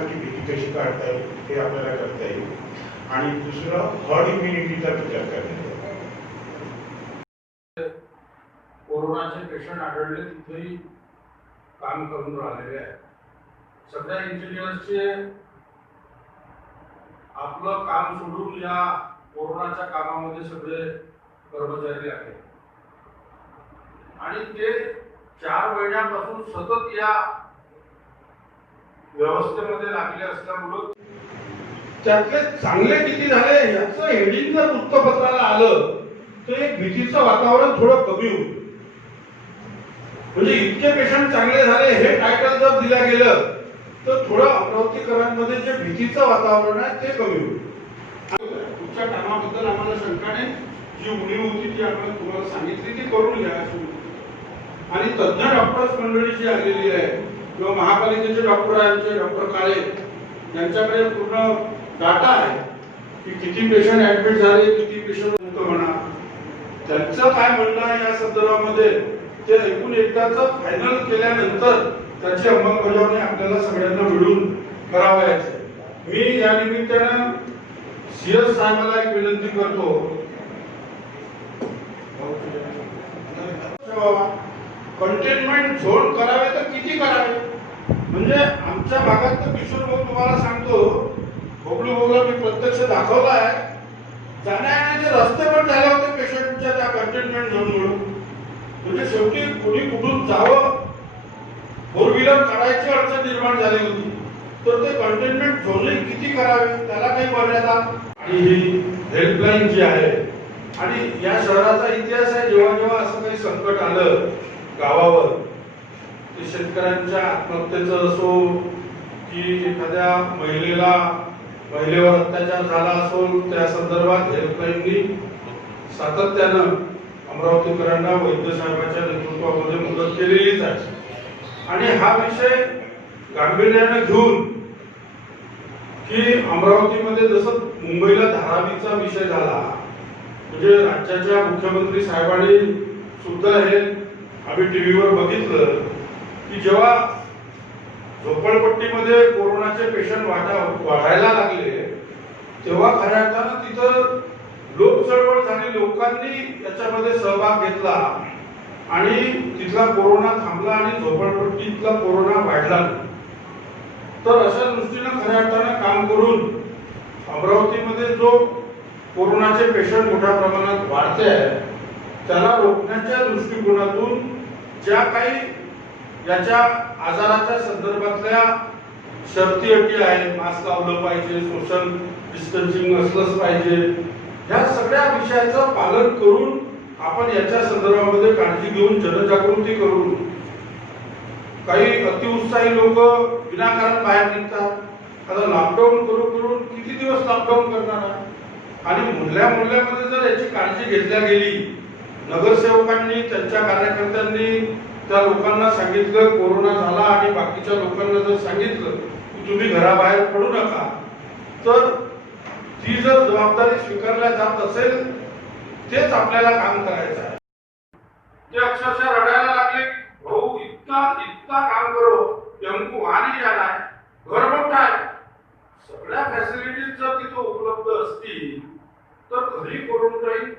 कोरोनाची भीती कशी काढता येईल हे आपल्याला करता येईल. आणि दुसरं हर्ड इम्युनिटीचा विचार करण्यात येईल. कोरोनाचे पेशंट आढळले तिथेही काम करून राहिलेले आहे. सगळ्या इंजिनियर्सचे आपलं काम सोडून या कोरोनाच्या कामामध्ये सगळे कर्मचारी आहेत आणि ते 4 महिन्यापासून सतत या व्यवस्थेमध्ये लागले असल्यामुळं त्यातले चांगले किती झाले याचं हेडिंग जर वृत्तपत्राला आलं तर एक भीतीचं वातावरण थोडं कमी होईल. म्हणजे इतके पेशंट चांगले झाले हे टायटल जर दिलं गेलं तर थोडं अमरावतीकरांमध्ये जे भीतीचं वातावरण आहे ते कमी होईल. तुमच्या कामाबद्दल आम्हाला शंका नाही. जी उणीव होती ती आपण तुम्हाला सांगितली ती करून घ्या. आणि तज्ञ डॉक्टर्स मंडळी जी आलेली आहे किंवा महापालिकेचे डॉक्टर आहेत, डॉक्टर काळे यांच्याकडे पूर्ण डाटा आहे की किती पेशंट ऍडमिट झाले, किती पेशंट मुक्त म्हणा, त्यांचं काय म्हणणं आहे या संदर्भामध्ये ते ऐकून एकदाच फायनल केल्यानंतर त्याची अंमलबजावणी आपल्याला सगळ्यांना मिळून करावयाची. मी या निमित्तानं सीएस साहेबांना एक विनंती करतो, कंटेनमेंट झोन करावे तर किती करावे. म्हणजे आमच्या भागात तर किशोर भाऊ तुम्हाला सांगतो, भोगला मी प्रत्यक्ष दाखवला आहे, जाण्याचे रस्ते पण झाले होते पेशंटच्या त्या कंटेनमेंट झोन मुळे. म्हणजे शेवटी कोणी कुठून जावं, 4 व्हीलर काढायची अडचण निर्माण झाली होती. तर ते कंटेनमेंट झोनही किती करावे त्याला काही मर्यादा. आणि ही हेल्पलाईन जी आहे आणि या शहराचा इतिहास आहे, जेव्हा जेव्हा असं काही संकट आलं गावावर, ते शेतकऱ्यांच्या आत्महत्येचं असो की एखाद्या महिलेवर अत्याचार झाला असो, त्या संदर्भात हेल्पलाईननी सातत्यानं अमरावतीकरांना वैद्य साहेबांच्या नेतृत्वामध्ये मदत केलेलीच आहे. आणि हा विषय गांभीर्याने घेऊन की अमरावतीमध्ये जसं मुंबईला धारावीचा विषय झाला, म्हणजे राज्याच्या मुख्यमंत्री साहेबांनी सुद्धा हे आम्ही टीव्हीवर बघितलं की जेव्हा झोपडपट्टीमध्ये कोरोनाचे पेशंट वाढायला लागले तेव्हा खऱ्या अर्थानं तिथं लोक चळवळ झाली, लोकांनी याच्यामध्ये सहभाग घेतला आणि तिथला कोरोना थांबला आणि झोपडपट्टीतला कोरोना वाढला. तर अशा दृष्टीनं खऱ्या अर्थानं काम करून अमरावतीमध्ये जो कोरोनाचे पेशंट मोठ्या प्रमाणात वाढते आहे त्याला रोखण्याच्या दृष्टिकोनातून ज्या काही याच्या आजाराच्या संदर्भातल्या शर्ती अटी आहेत, मास्क लावलं पाहिजे, सोशल डिस्टन्सिंग असलंच पाहिजे, ह्या सगळ्या विषयाचं पालन करून आपण याच्या संदर्भामध्ये काळजी घेऊन जनजागृती करून काही अतिउत्साही लोक विनाकारण बाहेर निघतात. आता लॉकडाऊन करून किती दिवस लॉकडाऊन करणार आहे. आणि मुहल्ल्यामध्ये जर याची काळजी घेतल्या गेली, नगरसेवकांनी त्यांच्या कार्यकर्त्यांनी त्या लोकांना सांगितलं कोरोना झाला आणि बाकीच्या लोकांना जर सांगितलं की तुम्ही घराबाहेर पडू नका, तर ती जर जबाबदारी स्वीकारल्या जात असेल तेच आपल्याला काम करायचं आहे. ते अक्षरशः रडायला लागले, भाऊ इतका काम करो, हमको वहां नहीं जाना है, घर मोठा आहे, सगळ्या फॅसिलिटीज जर तिथे उपलब्ध असतील तर घरी क्वारंटाईन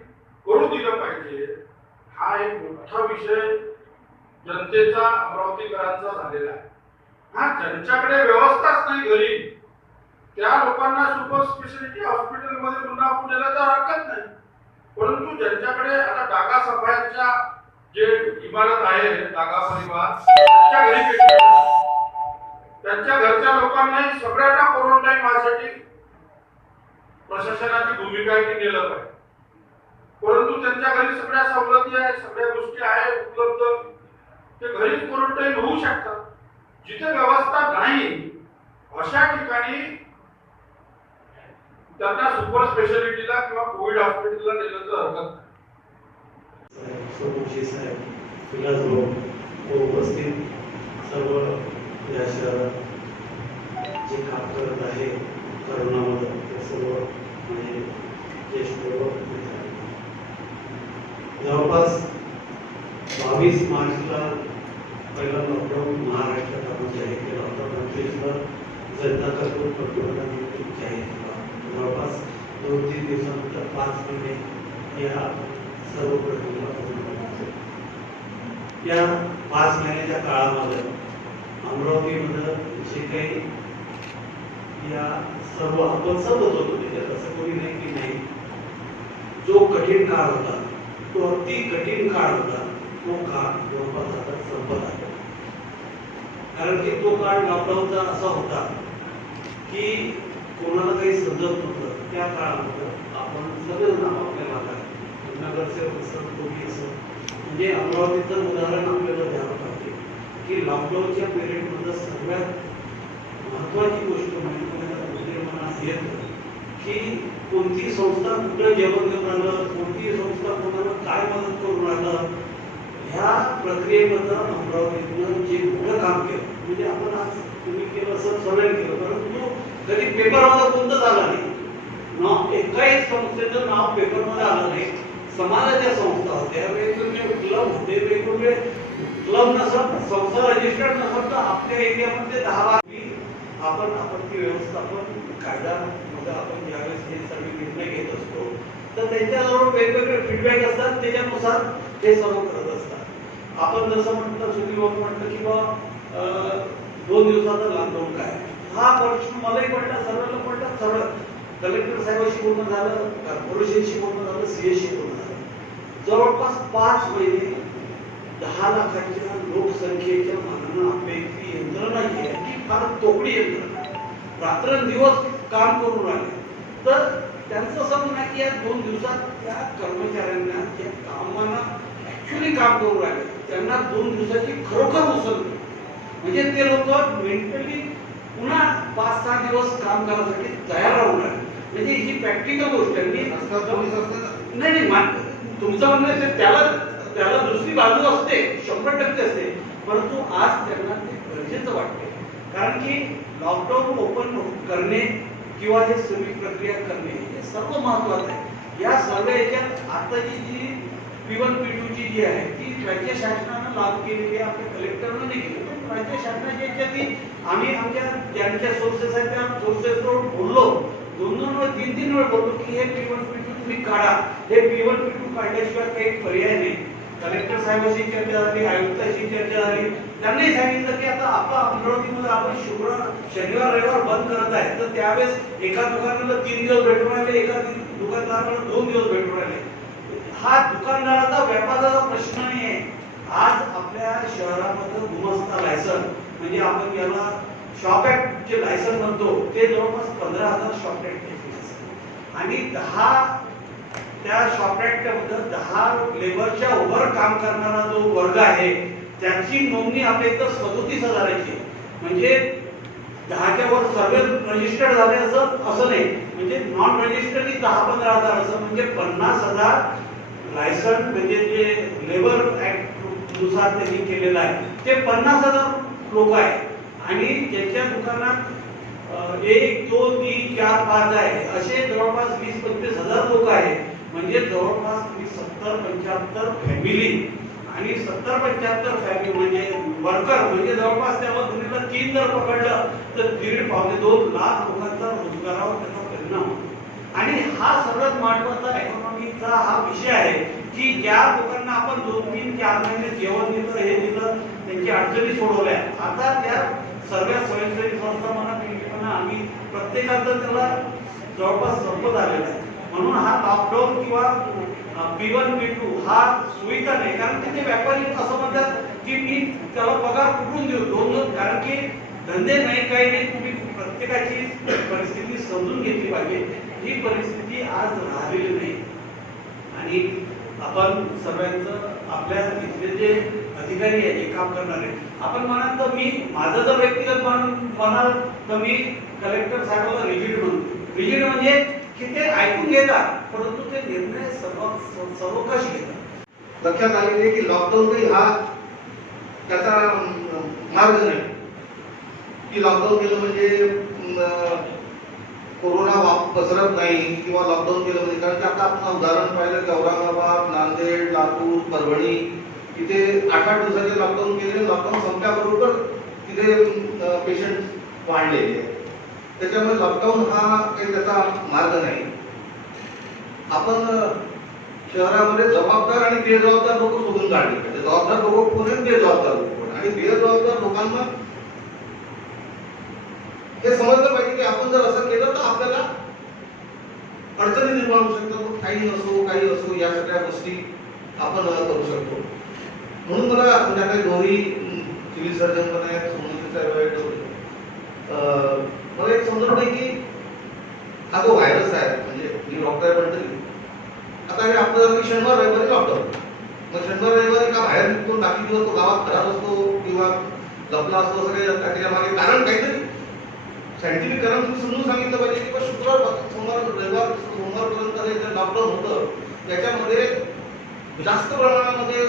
करू दिलं पाहिजे. हा एक मोठा विषय जनतेचा अमरावतीकरांचा झालेला आहे. हा ज्यांच्याकडे व्यवस्थाच नाही घरी त्या लोकांना सुपर स्पेशालिटी हॉस्पिटलमध्ये पुन्हा पुण्याला तर हरकत नाही, परंतु ज्यांच्याकडे आता डागा सफाईच्या जे इमारत आहे, डागा परिवार, त्यांच्या घरच्या लोकांनाही सगळ्यांना क्वारंटाईन व्हायसाठी प्रशासनाची भूमिका ही केलं पाहिजे. परंतु त्यांच्या घरी सगळ्या सवलती आहेत, सगळ्या गोष्टी आहेत उपलब्ध, ते घरीच क्वारंटाईन होऊ शकतात. जिथे व्यवस्था नाही अशा ठिकाणी त्यांना सुपर स्पेशालिटीला किंवा कोविड हॉस्पिटलला नेलं तर हरकत नाही. उपस्थित सर्व या शहरात जे काम करत आहे करोनामध्ये ते सर्व म्हणजे ज्येष्ठ जवळपास 22 मार्चला पहिला लॉकडाऊन महाराष्ट्रात आपण जाहीर केला होता. 25ला जनता कर्फ्यू पटवून जाहीर केला. जवळपास 2-3 दिवसानंतर 5 महिने या सर्व प्रक्रियेला पूर्ण झाले. या 5 महिन्याच्या काळामध्ये अमरावतीमध्ये जे काही या सर्व आपण सर्वच होतो त्याच्यात असं कोणी नाही की नाही, जो कठीण काळ होता तो अति कठीण काळ होता, तो काळ जवळपास आता संपत आहे. कारण की तो काळ लॉकडाऊनचा असा होता की कोणाला काही समजत नव्हतं. त्या काळामध्ये आपण सगळेजण आपल्या भागात नगरसेवक असं कोणी असं म्हणजे अमरावतीचं उदाहरण आपल्याला द्यावं लागते की लॉकडाऊनच्या पिरियडमध्ये सगळ्यात महत्वाची गोष्ट म्हणजे मनात येत की कोणती संस्था कुठं जेवण घेऊन राहिलं, कोणती संस्था कोणाला काय मदत करून राहिलं. ह्या प्रक्रियेमध्ये अमरावतीनं जे मोठं काम केलं म्हणजे आपण आज तुम्ही केलं असं सगळ्यांनी केलं, परंतु कधी पेपरमध्ये कोणतंच आलं नाही. एकाही संस्थेचं नाव पेपरमध्ये आलं नाही. समाजाच्या संस्था होत्या, वेगवेगळे क्लब होते, वेगवेगळे क्लब नसत, संस्था रजिस्टर्ड नसत, तर आपल्या एरियामध्ये 10-12 आपण आपत्ती व्यवस्थापन कायद्यामध्ये आपण ज्यावेळेस हे सर्व निर्णय घेत असतो तर त्यांच्याजवळ वेगवेगळे फीडबॅक असतात, त्याच्यानुसार हे सर्व करत असतात. आपण जसं म्हटलं सुधीरबाबू म्हटलं की बा 2 दिवसाचा लॉकडाऊन काय, हा प्रश्न मलाही पडला, सर्वांना पडला. सर्व कलेक्टर साहेबांशी बोलणं झालं, कॉर्पोरेशनशी बोलणं झालं, सीएसशी बोलणं झालं. जवळपास 5 महिने 10 लाखाच्या लोकसंख्येच्या मानानं आपल्या इथली यंत्रणा जी आहे ती फार तोकडी यंत्रणा, रात्रंदिवस काम करून राहिले. तर त्यांचं असं म्हणणं आहे की या 2 दिवसात त्या कर्मचाऱ्यांना त्या कामाला ऍक्च्युअली काम करून राहिले त्यांना 2 दिवसाची खरोखर उसळ म्हणजे ते लोक मेंटली पुन्हा 5-6 दिवस काम करण्यासाठी तयार राहून राहिले. म्हणजे ही प्रॅक्टिकल गोष्ट आहे. नाही तुमचं म्हणणं आहे त्याला दुसरी बाजू असते, 100% असते, परंतु आज त्यांना ते गरजेचं वाटते. कारण की लॉकडाऊन ओपन करणे किंवा हे सगळी प्रक्रिया करणे हे सर्व महत्वाचं आहे. या सर्व याच्यात आताची जी P1 P2 ची जी आहे ती राज्य शासनानं लागू केलेली आहे, आपल्या कलेक्टरनं नाही केली. पण राज्य शासनाच्या याच्यात आम्ही आमच्या ज्यांच्या सोर्सेस आहेत त्या सोर्सेसवर बोललो, 2-2 वेळ 3-3 वेळ बोललो की हे P1 P2 तुम्ही काढा. हे P1 P2 काढल्याशिवाय काही पर्याय नाही. कलेक्टर साहेबांशी चर्चा झाली, आयुक्ताशी चर्चा झाली, त्यांनी सांगितलं की आता आपला अमरावतीमध्ये आपण शनिवार रविवार बंद करत आहे, तर त्यावेळेस एका दुकानाला 3 दिवस भेटून राहिले, एका दुकानदाराला 2 दिवस भेटून राहिले. हा दुकानदाराचा व्यापाराचा प्रश्न नाही आहे. आज आपल्या शहरामध्ये गुमस्ता लायसन म्हणजे आपण याला शॉप ऍक्ट जे लायसन म्हणतो ते जवळपास 15,000 शॉप ऍक्ट आणि 10 त्या शॉप ऍक्ट मध्ये 10 लेबरच्या ओव्हर काम करणारा जो वर्ग आहे त्याची नोंदणी आपल्या इथं 37,000ची म्हणजे 10च्या वर सर्व रजिस्टर्ड झाले असं नाही. म्हणजे नॉन रजिस्टर्ड 10-15,000 असं म्हणजे 50,000 लायसन म्हणजे जे लेबर ऍक्ट नुसार त्यांनी केलेलं आहे ते 50,000 लोक आहेत. आणि ज्यांच्या दुकानात 1, 2, 3, 4, 5 आहे असे जवळपास 20-25,000 लोक आहेत. म्हणजे जवळपास 70-75 फॅमिली आणि 70-75 फॅमिली म्हणजे वर्कर म्हणजे जवळपास त्याला दुनियाला 3 जर पकडलं तर 1.5-2 लाख लोकांचा रोजगारावर त्याचा परिणाम होतो. आणि हा सर्वात महत्वाचा इकॉनॉमीचा हा विषय आहे की ज्या लोकांना आपण 2-3-4 महिने जेवण दिलं, हे दिलं, त्यांची अडचणी सोडवल्या, आता त्या सर्व स्वयंसेवी संस्था म्हणा आम्ही प्रत्येकाचं त्याला जवळपास संपत आलेला आहे. म्हणून हा लॉकडाऊन किंवा P1 P2 हा सोयीचा नाही. कारण की ते व्यापारी असं म्हणतात की मी त्याला पगार कुठून देऊ 2 कारण की धंदे नाही काही नाही. तुम्ही प्रत्येकाची परिस्थिती समजून घेतली पाहिजे. ही परिस्थिती आज राहिलेली नाही. आणि आपण सर्वांचं आपल्या इथले जे अधिकारी आहे जे काम करणारे आपण म्हणाल तर मी माझं जर व्यक्तिगत म्हणाल तर मी कलेक्टर साहेबांना रिजिड म्हणतो. रिजिड म्हणजे की ते ऐकून घेतात परंतु ते निर्णय सर्वकष घेतात. लक्षात आलेले की लॉकडाऊन काही हा त्याचा मार्ग नाही की लॉकडाऊन केलं म्हणजे कोरोना पसरत नाही किंवा लॉकडाऊन केलं म्हणजे. कारण की आता आपण उदाहरण पाहिलं की औरंगाबाद, नांदेड, लातूर, परभणी इथे 8-8 दिवसाचे लॉकडाऊन केले. लॉकडाऊन संपल्याबरोबर तिथे पेशंट वाढलेले. त्याच्यामुळे लॉकडाऊन हा काही त्याचा मार्ग नाही. आपण शहरामध्ये जबाबदार आणि बेजबाबदार लोक शोधून काढले पाहिजे. जबाबदार लोक कोण आहेत, बेजबाबदार लोक कोण, आणि बेजबाबदार लोकांना हे समजलं पाहिजे की आपण जर असं केलं तर आपल्याला अडचणी निर्माण होऊ शकतात. काही असो या सगळ्या गोष्टी आपण करू शकतो. म्हणून मला म्हणजे काही दोन्ही सिव्हिल सर्जन पण आहेत, मला एक समजत नाही की हा जो व्हायरस आहे, म्हणजे मी डॉक्टर म्हणतो आता हे आपलं शनिवार रविवारी लॉकडाऊन, मग शनिवार रविवारी का बाहेर निघतो, बाकी दिवस तो गावात खराब असतो किंवा लपला असतो, सगळे त्याच्यामागे कारण काहीतरी सायंटिफिक कारण तुम्ही समजून सांगितलं पाहिजे की शुक्रवार सोमवारपर्यंत लॉकडाऊन होतं, त्याच्यामध्ये जास्त प्रमाणामध्ये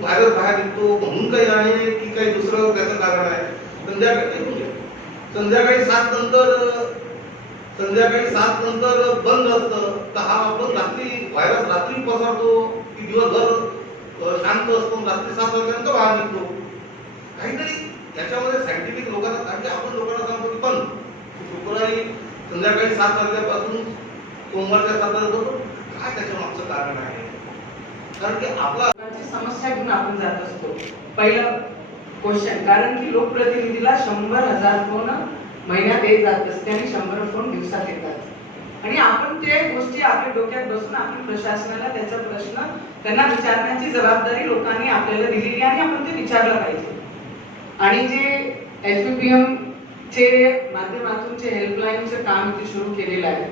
व्हायरस बाहेर निघतो म्हणून काही आहे की काही दुसरं त्याचं कारण आहे. संध्याकाळी 7 नंतर बंद असतं, तर हा आपण व्हायरस रात्री पसरतो की दिवसभर शांत असतो, रात्री 7 वाजल्यानंतर बाहेर निघतो. काहीतरी याच्यामध्ये सायंटिफिक लोकांना, कारण की आपण लोकांना सांगतो की पण शुक्रवारी संध्याकाळी 7 वाजल्यापासून सोमवारच्या 7 वाजता काय त्याच्या मागचं कारण आहे. कारण की आपला समस्या घेऊन आपण जात असतो. पहिलं क्वेश्चन, कारण की लोकप्रतिनिधीला 100,000 फोन महिन्यात येत जात असते आणि 100 फोन दिवसात येतात, आणि आपण ते गोष्टी आपल्या डोक्यात बसून आपण प्रशासनाला त्याचा प्रश्न त्यांना विचारण्याची जबाबदारी लोकांनी आपल्याला दिलेली आहे आणि आपण ते विचारलं पाहिजे. आणि जे FPPM चे माध्यमातून जे हेल्पलाईनचं काम इथे सुरू केलेलं आहे,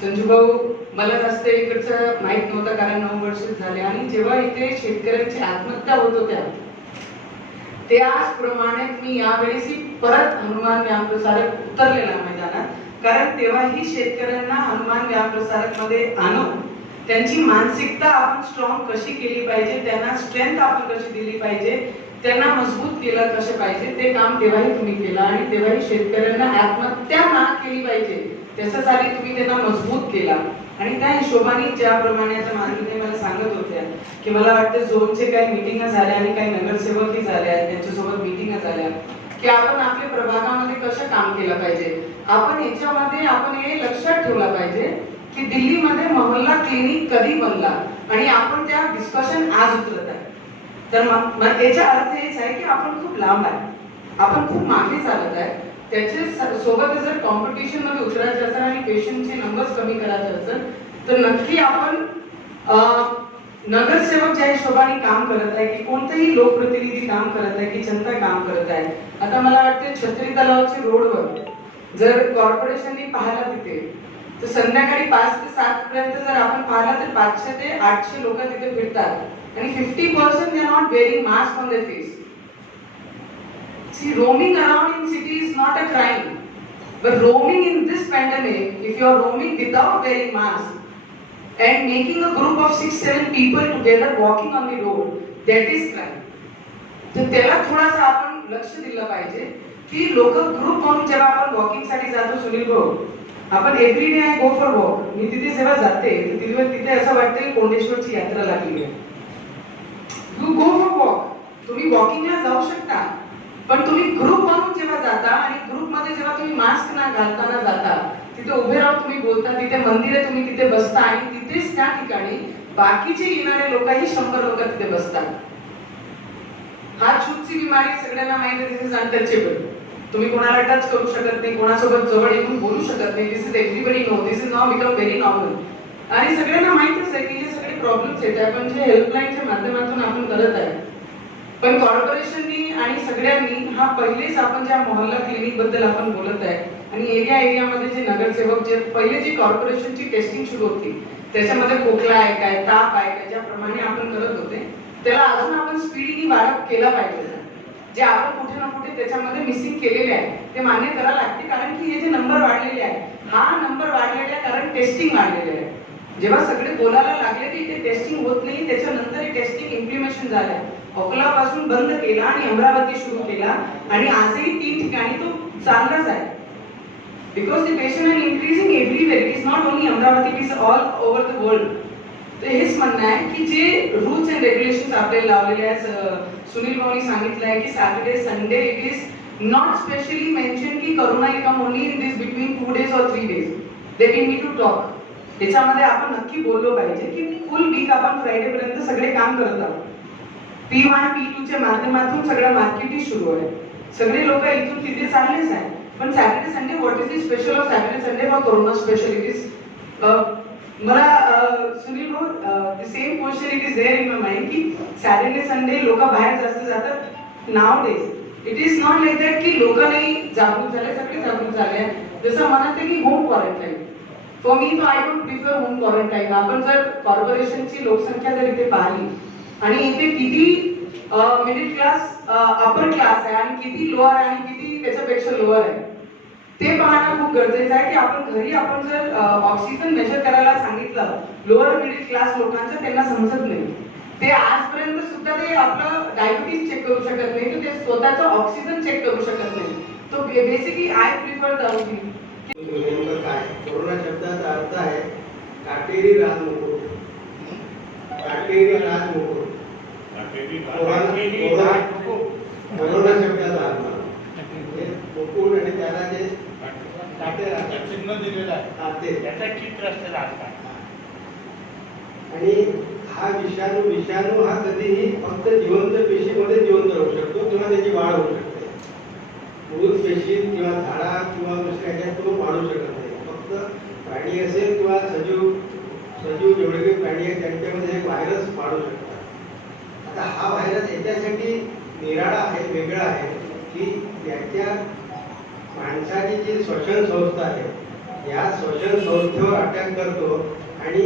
संजू भाऊ मला जास्त इकडचं माहित नव्हतं कारण 9 वर्ष झाले, आणि जेव्हा इथे शेतकऱ्यांची आत्महत्या होत होत्या त्याचप्रमाणे मी यावेळेस परत हनुमान व्याप्रसारक उतरलेला मैदानात, कारण तेव्हाही शेतकऱ्यांना हनुमान व्याप्रसारक मध्ये आणून त्यांची मानसिकता आपण स्ट्रॉंग कशी केली पाहिजे, त्यांना स्ट्रेंथ आपण कशी दिली पाहिजे, त्यांना मजबूत केलं कसं पाहिजे, ते काम तेव्हाही तुम्ही केलं. आणि तेव्हाही शेतकऱ्यांना आत्महत्या ना केली पाहिजे त्याच्यासाठी तुम्ही त्यांना मजबूत केला. आणि त्या हिशोबाने ज्याप्रमाणे आता माननीय मला सांगत होत्या की मला वाटतं झोनचे काही मिटिंग झाल्या आणि काही नगरसेवकही झाल्या, त्यांच्यासोबत मिटिंग झाल्या की आपण आपल्या प्रभागामध्ये कसं काम केलं पाहिजे. आपण याच्यामध्ये आपण हे लक्षात ठेवलं पाहिजे की दिल्लीमध्ये मोहल्ला क्लिनिक कधी बनला आणि आपण त्या डिस्कशन आज उतरत आहे. तर मग याचा अर्थ हेच आहे की आपण खूप लांब आहे, आपण खूप मागे चालत आहे. त्याच्या सोबत जर कॉम्पिटिशन मध्ये उतरायचं असेल आणि पेशंटचे नंबर्स कमी करायचे असेल तर नक्की आपण नगरसेवक ज्या हिशोबाने काम करत आहे की कोणतेही लोकप्रतिनिधी काम करत आहे की जनता काम करत आहे. आता मला वाटते छत्री तलावच्या रोडवर जर कॉर्पोरेशनने पाहिला तिथे तर संध्याकाळी 5 ते 7 पर्यंत जर आपण पाहिला तर 500 ते 800 लोक तिथे फिरतात आणि 50% they are not wearing mask on their face. See, roaming around in city is not a crime, but roaming in this pandemic, if you are roaming without wearing mask and making a group of 6-7 people together walking on the road, that is crime. तर त्याला थोडासा आपण लक्ष दिलं पाहिजे की लोक group म्हणून जेव्हा आपण वॉकिंग साठी जातो, सुनील भाऊ आपण every day I go for walk, मी तिथे जेव्हा जाते तिथे असं वाटतं कोंडेश्वरची यात्रा लागली आहे. यू गो फॉर वॉक, तुम्ही वॉकिंगला जाऊ शकता, पण तुम्ही ग्रुप म्हणून जेव्हा जाता आणि ग्रुप मध्ये जेव्हा तुम्ही मास्क ना घालताना जाता, तिथे उभे राहून तुम्ही बोलता, तिथे मंदिर आहे तुम्ही तिथे बसता आणि तिथेच त्या ठिकाणी बाकीचे येणारे लोकही 100 लोक तिथे बसतात. हा छूतची बिमारी सगळ्यांना माहिती आहे, दिस इज अनटचेबल. तुम्ही कोणाला टच करू शकत नाही, कोणासोबत जवळ येऊन बोलू शकत नाही. This is everybody know, this is now become very normal. आणि सगळ्यांना माहितीच आहे की हे सगळे प्रॉब्लेम्स आहेत आपण जे हेल्पलाईनच्या माध्यमातून आपण करत आहे. पण कॉर्पोरेशननी आणि सगळ्यांनी हा पहिलेच आपण ज्या मोहल्ला क्लिनिक बद्दल आपण बोलत आहे आणि एरियामध्ये जे नगरसेवक जे पहिले जी कॉर्पोरेशनची टेस्टिंग सुरू होती त्याच्यामध्ये खोकला आहे काय, ताप आहे काय, ज्याप्रमाणे आपण करत होते त्याला अजून आपण स्पीडीने वाढप केला पाहिजे. जे आपण कुठे ना कुठे त्याच्यामध्ये मिसिंग केलेले आहे ते मान्य करायला लागते, कारण की हे जे नंबर वाढलेले आहे हा नंबर वाढलेला आहे कारण टेस्टिंग वाढलेले आहे. जेव्हा सगळे बोलायला लागले की इथे टेस्टिंग होत नाही, त्याच्यानंतर हे टेस्टिंग इम्प्लिमेंटेशन झालं. अकोलापासून बंद केला आणि अमरावती सुरू केला आणि आजही 3 ठिकाणी तो चाललाच आहे. Because the patient are increasing everywhere, it is not only Amravati, it is all over the world. तर हेच म्हणणं आहे की जे रूल्स अँड रेग्युलेशन्स आपल्याला लावलेले आहेत, सुनील भाऊनी सांगितलं आहे की Saturday Sunday it is not specially mention की corona is come only in this or 3 days. Then we need to talk. त्याच्यामध्ये आपण नक्की बोललो पाहिजे की फुल वीक आपण फ्रायडे पर्यंत सगळे काम करत आहोत. P1 P2 च्या माध्यमातून सगळं मार्केटिंग सुरू आहे. सगळे लोक इथून तिथे चाललेच आहे. पण Saturday Sunday what is the special of Saturday Sunday for corona special it is मला सुनील भाऊ the same question it is there in my mind की सॅटर्डे संडे लोक बाहेर जास्त जातात nowadays it is not like that की लोक नाही जागरूक झाले सगळे जागरूक झाले जसं म्हणत की होम क्वारंटाईन फॉर मी तो I don't prefer home quarantine आपण जर कॉर्पोरेशनची लोकसंख्या जर इथे पाहिली आणि इथे किती मिडिल क्लास अपर क्लास आहे आणि किती लोअर आहे आणि किती त्याच्यापेक्षा लोअर आहे ते पाहणं खूप गरजेचं आहे की आपण घरी आपण जर ऑक्सिजन मेजर करायला सांगितलं लोअर मिडिल क्लास लोकांचं त्यांना समजत नाही ते आजपर्यंत सुद्धा ते आपलं डायबिटीज चेक करू शकत नाही तर ते स्वतःचं ऑक्सिजन चेक करू शकत नाही तो बेसिकली आय प्रिफर द नेमकं काय कोरोना शब्दाचा अर्थ आहे काटेरी राजमुकुट काटेरी राजमुकुट कोरोना शब्दाचा अर्थ मुकुट आणि त्याला जे काटे राहतात चिन्ह दिलेलं आहे ते त्याचं चित्र असतं राजकारण आणि हा विषाणू हा कधीही फक्त जिवंत पेशीमध्ये जिवंत राहू शकतो किंवा त्याची वाढ होऊ शकते मृत पेशीत किंवा झाडा किंवा दुसऱ्याच्या तो वाढू शकत नाही फक्त प्राणी असेल किंवा सजीव जेवढे काही प्राणी आहेत त्यांच्यामध्ये एक व्हायरस वाढू शकतात आता हा व्हायरस याच्यासाठी निराळा आहे वेगळा आहे की त्याच्या माणसाची जी श्वसन संस्था आहे या श्वसन संस्थेवर अटॅक करतो आणि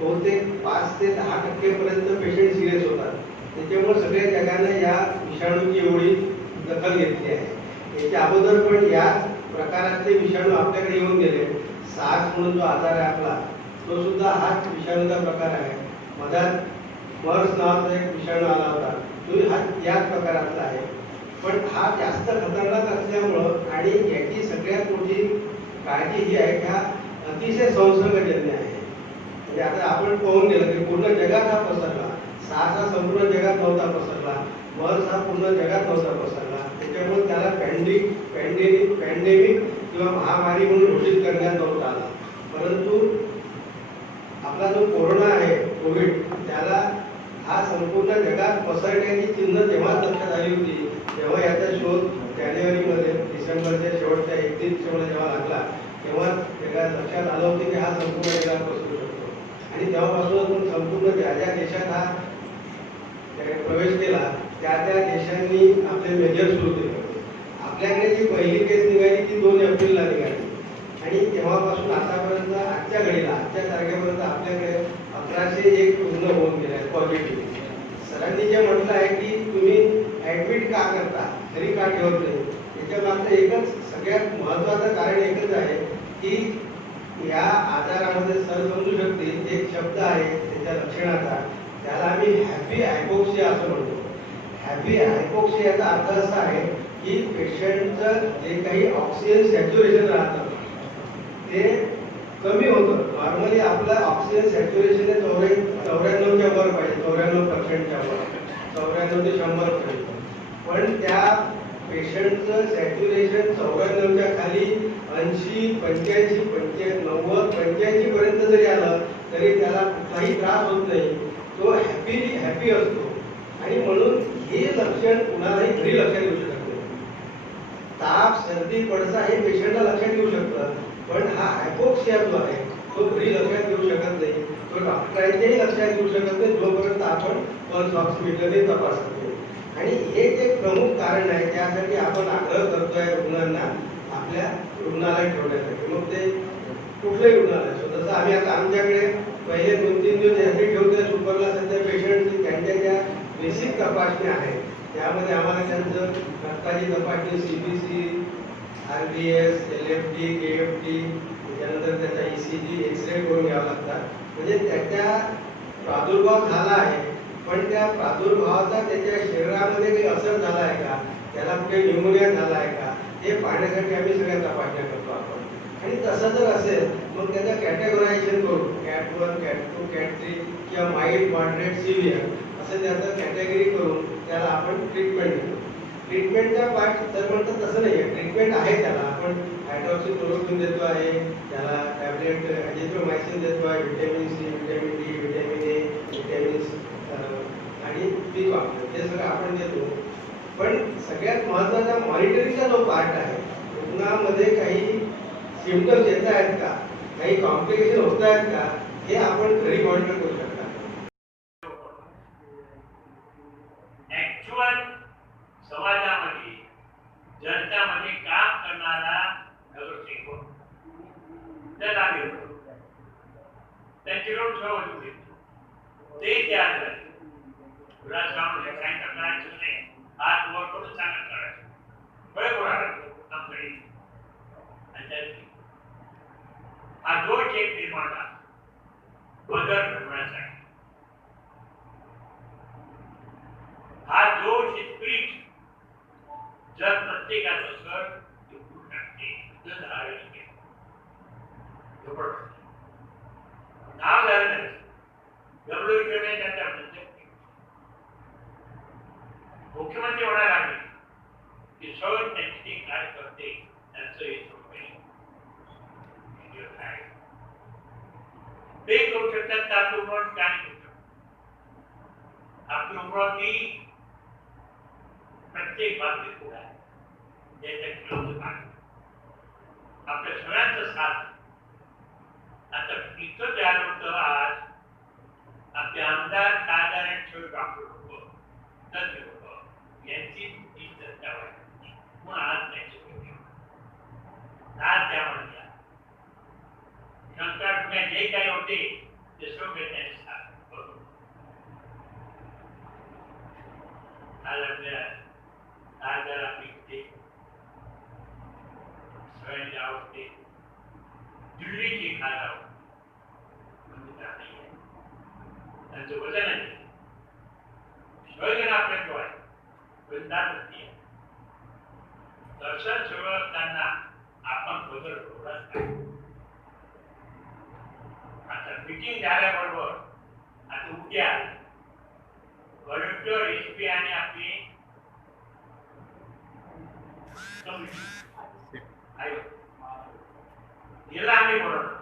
बहुतेक 5 ते 10% पर्यंत पेशंट सिरियस होतात त्याच्यामुळे सगळ्या जगाने या विषाणूची एवढी दखल घेतली आहे याच्या अगोदर पण या प्रकारातले विषाणू आपल्याकडे येऊन गेले सार्स म्हणून जो आजार आहे आपला तो सुद्धा हाच विषाणूचा प्रकार आहे मधात मर्स नावाचा एक विषाणू आला होता तो हा याच प्रकारातला आहे पण हा जास्त खतरनाक असल्यामुळं आणि याची सगळ्यात मोठी काळजी ही आहे की हा अतिशय संसर्गजन्य आहे म्हणजे आता आपण पाहून गेलं की पूर्ण जगात हा पसरला सार्स हा संपूर्ण जगात नव्हता पसरला मर्स हा पूर्ण जगात नव्हता पसरला त्याच्यामुळे त्याला पॅन्डेमिक किंवा महामारी म्हणून घोषित करण्यात नव्हता आला परंतु आपला जो कोरोना आहे कोविड त्याला हा संपूर्ण जगात पसरण्याची चिन्ह तेव्हाच लक्षात आली होती जेव्हा याचा शोध जानेवारीमध्ये डिसेंबरच्या शेवटच्या 31 डिसेंबरला जेव्हा लागला तेव्हा जगात लक्षात आलं होतं की हा संपूर्ण जगात पसरू शकतो आणि तेव्हापासून संपूर्ण ज्या ज्या देशात हा प्रवेश केला त्या देशांनी आपले मेजर सुरू केले आपल्याकडे जी पहिली केस निघाली ती 2 एप्रिलला निघाली आणि तेव्हापासून आतापर्यंत आजच्या तारखेपर्यंत आपल्याकडे 1101 रुग्ण होऊन गेले आहेत पॉझिटिव्ह सरांनी जे म्हटलं आहे की तुम्ही ऍडमिट का करता घरी का ठेवत नाही याच्या मागचं एकच सगळ्यात महत्वाचं कारण एकच आहे की या आजारामध्ये सर समजू शकतील एक शब्द आहे त्याच्या लक्षणाचा त्याला आम्ही हॅपी हायपोक्सिया असं म्हणतो हॅपी हायपोक्सियाचा अर्थ असा आहे की पेशंटचं जे काही ऑक्सिजन सॅच्युरेशन राहतं ते कमी होतं नॉर्मली आपलं ऑक्सिजन सॅच्युरेशन 94च्या वर पाहिजे 94%च्या वर 94 ते 100 पर्यंत पण त्या पेशंटचं सॅच्युरेशन 94च्या खाली 80 85 90 85 पर्यंत जरी आलं तरी त्याला कुठलाही त्रास होत नाही तो हॅपी असतो आणि म्हणून हे लक्षण कुणालाही घरी लक्षात येऊ शकत नाही ताप सर्दी पडसा हे पेशंटला लक्षात येऊ शकतं पण हा हायपोक्सिया जो आहे तो घरी लक्षात येऊ शकत नाही तो डॉक्टरांच्याही लक्षात येऊ शकत नाही जोपर्यंत आपण पल्स ऑक्सिमीटरने तपासत नाही आणि हे एक प्रमुख कारण आहे त्यासाठी आपण आग्रह करतोय रुग्णांना आपल्या रुग्णालयात ठेवण्यासाठी मग ते कुठलंही रुग्णालय असो जसं आम्ही आता आमच्याकडे पहिले 2-3 दिवस यासाठी ठेवतोय सुपरला सध्या पेशंटची त्यांच्या ज्या बेसिक तपासण्या आहेत त्यामध्ये आम्हाला त्यांचं रक्ताची तपासणी CBC RBS LFT KFT त्याच्यानंतर त्याचा ECG एक्सरे करून घ्यावा लागतात म्हणजे त्याचा प्रादुर्भाव झाला आहे पण त्या प्रादुर्भावाचा त्याच्या शरीरामध्ये काही असर झाला आहे का त्याला कुठे न्यूमोनिया झाला आहे का हे पाहण्यासाठी आम्ही सगळ्या तपासण्या करतो आपण आणि तसं जर असेल मग त्याचं कॅटेगोरायझेशन करून CAT 1 CAT 2 CAT 3 किंवा माइल्ड मॉडरेट सिव्हिअर असं त्याचं कॅटेगरी करून त्याला आपण ट्रीटमेंट देतो ट्रीटमेंटच्या पार्ट तर म्हणतात तसं नाही आहे ट्रीटमेंट आहे त्याला आपण हायड्रॉक्सीक्लोरोक्विन देतो आहे, त्याला टॅबलेट ॲजिथ्रोमायसिन देतो आहे, vitamin C, vitamin D, vitamin A, vitamins आणि बी कॉम्प्लेक्स हे सगळं आपण देतो. पण सगळ्यात महत्त्वाचा मॉनिटरिंगचा जो पार्ट आहे, रुग्णामध्ये काही सिम्पटम्स येत आहेत का, काही कॉम्प्लिकेशन होत आहेत का, हे आपण घरी मॉनिटर करू शकता. ऍक्च्युअल समाजामध्ये जनतामध्ये काम करणारा नगरसेवक त्याला देतो, त्यांच्याकडून सर्व होते ते तयार झाले. तुला सांगून सांगितलं करायचं नाही, हात वर करून सांगत करायचं, बरोबर आमकडे. हा दोष एक निर्माण झाला बदल घडवण्यासाठी. हा दोष स्प्रिट जर प्रत्येकाचं सर दुखून टाकते तर नाव झालं नाही WHO ने त्याच्या मुख्यमंत्री म्हणायला लागले की सर त्यांची काय करते त्यांचं हे ते करू शकतात तर आपली उमर काय करू शकतो. आपली उमर ती प्रत्येक बाबतीत पुढे आहे. आपल्या सगळ्यांचं साथ आता इथं तयार होतं. आज आपले आमदार खासदार आणि डॉक्टर लोक तज्ञ लोक यांची ही चर्चा व्हायची म्हणून आज त्यांची आज त्यामध्ये शंकर जे काही होते ते सर्व त्यांनी साथ करून आज आपल्या खासदार आपली होते सगळ्यांची आवडते दिल्लीची खासदार त्यांचं वजन आहे सगळेजण आपल्या जो आहे वजनदार व्यक्ती आहे. दर्शन सगळं असताना आपण बदल थोडाच काय. आता मीटिंग झाल्याबरोबर आता उद्या कलेक्टर एसपी आणि आपली कमिटी आयोग याला आम्ही बोलवतो.